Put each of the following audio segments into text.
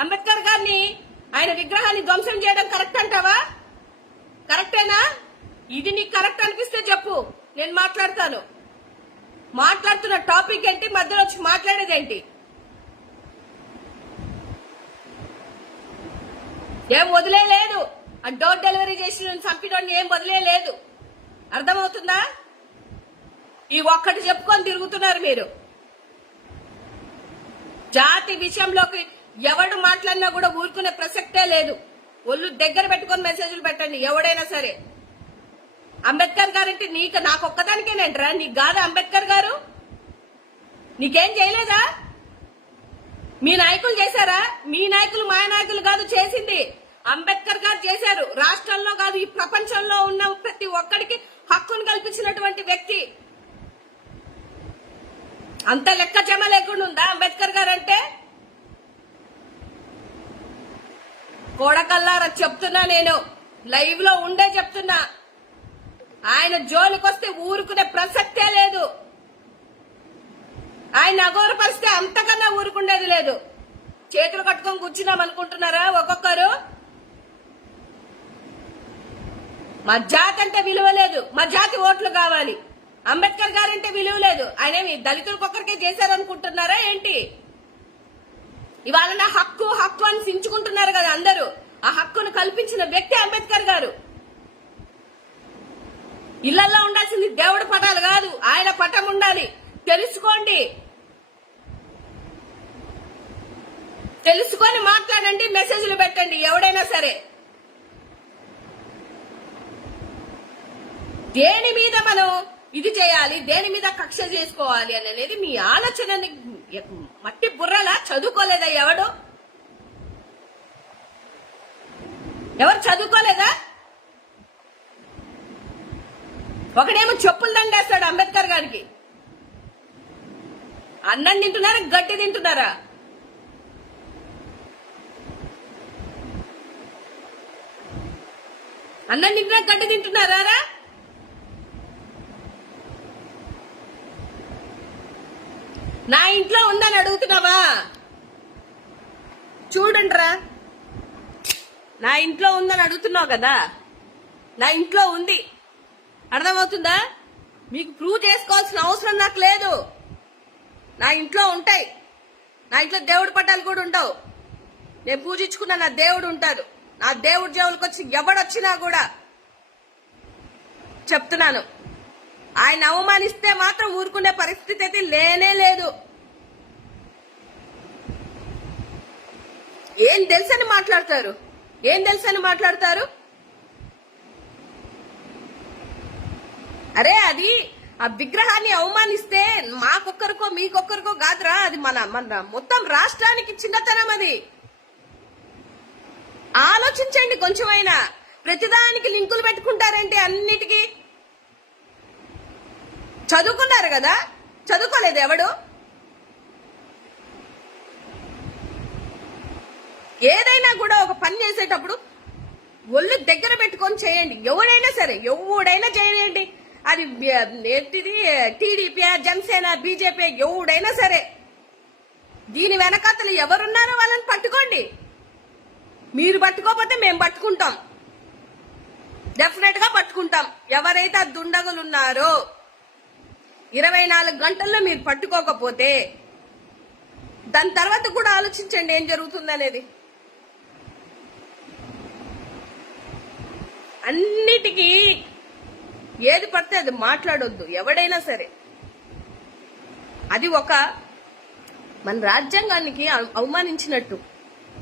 అంబేద్కర్ గారిని ఆయన విగ్రహాన్ని ధ్వంసం చేయడం కరెక్ట్ అంటావా? కరెక్టేనా? ఇది నీకు కరెక్ట్ అనిపిస్తే చెప్పు, నేను మాట్లాడతాను. మాట్లాడుతున్న టాపిక్ ఏంటి, మధ్యలో వచ్చి మాట్లాడేదేంటి? ఏం వదిలేదు. ఆ డోర్ డెలివరీ చేసిన చంపినోడిని ఏం వదిలేదు. అర్థమవుతుందా? ఈ ఒక్కటి చెప్పుకొని తిరుగుతున్నారు మీరు. జాతి విషయంలోకి ఎవడు మాట్లాడినా కూడా ఊరుకునే ప్రసక్తే లేదు. ఒళ్ళు దగ్గర పెట్టుకొని మెసేజ్లు పెట్టండి ఎవడైనా సరే. అంబేద్కర్ గారంటే నాకు ఒక్కదానికేనేంట్రా? నీకు కాదా అంబేద్కర్ గారు? నీకేం చేయలేదా? మీ నాయకులు చేశారా? మీ నాయకులు మా నాయకులు కాదు చేసింది, అంబేద్కర్ గారు చేశారు. రాష్ట్రంలో కాదు, ఈ ప్రపంచంలో ఉన్న ప్రతి ఒక్కడికి హక్కును కల్పించినటువంటి వ్యక్తి. అంత లెక్క జమ లేకుండా ఉందా అంబేద్కర్ గారు అంటే? కోడకల్లారా చెప్తున్నా, నేను లైవ్ లో ఉండే చెప్తున్నా. ఆయన జోలికొస్తే ఊరుకునే ప్రసక్తే లేదు. ఆయన అగౌరవపరిస్తే అంతకన్నా ఊరుకుండేది లేదు. చేతులు కట్టుకొని కూర్చున్నాం అనుకుంటున్నారా ఒక్కొక్కరు? మా జాతి అంటే విలువ లేదు, మా జాతి ఓట్లు కావాలి. అంబేద్కర్ గారంటే విలువ లేదు. ఆయనేమి దళితులకొక్కరికే చేశారనుకుంటున్నారా ఏంటి? ఇవాళ నా హక్కు హక్కు అని సించుకుంటున్నారు కదా అందరూ. ఆ హక్కును కల్పించిన వ్యక్తి అంబేద్కర్ గారు. ఇళ్లలో ఉండాల్సింది దేవుడి పటాలు కాదు, ఆయన పటం ఉండాలి. తెలుసుకోండి, తెలుసుకొని మాట్లాడండి, మెసేజ్లు పెట్టండి ఎవడైనా సరే. దేని మీద మనం ఇది చేయాలి, దేని మీద కక్ష చేసుకోవాలి అనేది మీ ఆలోచనని మట్టి బుర్రలా చదువుకోలేదా? ఎవరు చదువుకోలేదా? ఒకడేమో చెప్పులు దండేస్తాడు అంబేద్కర్ గారికి. అన్నం తింటున్నారా, గడ్డి తింటున్నారా? అన్నం తింటున్నా, గడ్డి తింటున్నారా? నా ఇంట్లో ఉందని అడుగుతున్నావా? చూడండిరా, నా ఇంట్లో ఉందని అడుగుతున్నావు కదా, నా ఇంట్లో ఉంది. అర్థమవుతుందా? మీకు ప్రూవ్ చేసుకోవాల్సిన అవసరం నాకు లేదు. నా ఇంట్లో ఉంటాయి. నా ఇంట్లో దేవుడి పట్టాలు కూడా ఉండవు. నేను పూజించుకున్న నా దేవుడు ఉంటాడు. నా దేవుడి జోలికి వచ్చి ఎవడొచ్చినా కూడా చెప్తున్నాను, ఆయన అవమానిస్తే మాత్రం ఊరుకునే పరిస్థితి అయితే లేనే లేదు. ఏం తెలుసని మాట్లాడతారు? అరే, అది ఆ విగ్రహాన్ని అవమానిస్తే మాకొక్కరికో మీకొక్కరికో కాదురా, అది మన మొత్తం రాష్ట్రానికి చిన్నతనం. అది ఆలోచించండి కొంచెమైనా. ప్రతిదానికి లింకులు పెట్టుకుంటారేంటి అన్నిటికీ? చదువుకున్నారు కదా, చదువుకోలేదు ఎవడు? ఏదైనా కూడా ఒక పని చేసేటప్పుడు ఒళ్ళు దగ్గర పెట్టుకొని చేయండి. ఎవడైనా చేయండి. అది ఏంటిది, టీడీపీ, జనసేన, బీజేపీ, ఎవడైనా సరే. దీని వెనకాతలు ఎవరున్నారో వాళ్ళని పట్టుకోండి. మీరు పట్టుకోకపోతే మేము పట్టుకుంటాం, డెఫినెట్ గా పట్టుకుంటాం. ఎవరైతే ఆ దుండగులు ఉన్నారో 24 గంటల్లో మీరు పట్టుకోకపోతే దాని తర్వాత కూడా ఆలోచించండి ఏం జరుగుతుందనేది. అన్నిటికీ ఏది పడితే అది మాట్లాడొద్దు ఎవడైనా సరే. అది ఒక మన రాజ్యాంగానికి అవమానించినట్టు.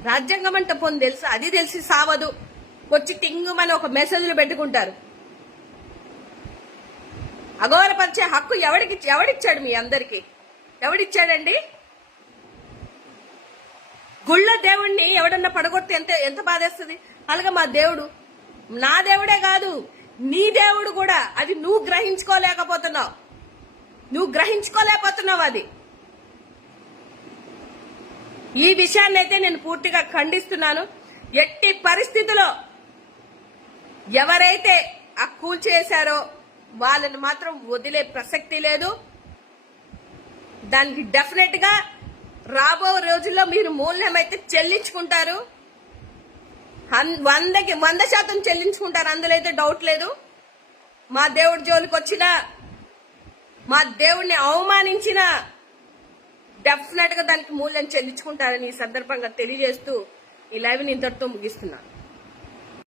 రాజ్యాంగం అంటే పొంది తెలుసు, అది తెలిసి సావదు. వచ్చి టింగుమని ఒక మెసేజ్లు పెట్టుకుంటారు. అగౌరవపరిచే హక్కు ఎవడిచ్చాడు మీ అందరికి? ఎవడిచ్చాడండి? గుళ్ళ దేవుణ్ణి ఎవడన్నా పడగొడితే ఎంత బాధేస్తుంది? అలాగే మా దేవుడు, నా దేవుడే కాదు నీ దేవుడు కూడా. అది నువ్వు గ్రహించుకోలేకపోతున్నావు. అది ఈ విషయాన్ని అయితే నేను పూర్తిగా ఖండిస్తున్నాను. ఎట్టి పరిస్థితిలో ఎవరైతే ఆ కూల్చేశారో వాళ్ళని మాత్రం వదిలే ప్రసక్తి లేదు. దానికి డెఫినెట్ గా రాబో రోజుల్లో మీరు మూల్యం అయితే చెల్లించుకుంటారు. 100% చెల్లించుకుంటారు, అందులో అయితే డౌట్ లేదు. మా దేవుడి జోలికి వచ్చిన, మా దేవుడిని అవమానించిన డెఫినెట్ గా దానికి మూల్యం చెల్లించుకుంటారని ఈ సందర్భంగా తెలియజేస్తూ ఈ లైవ్ ని ఇంతటితో ముగిస్తున్నాను.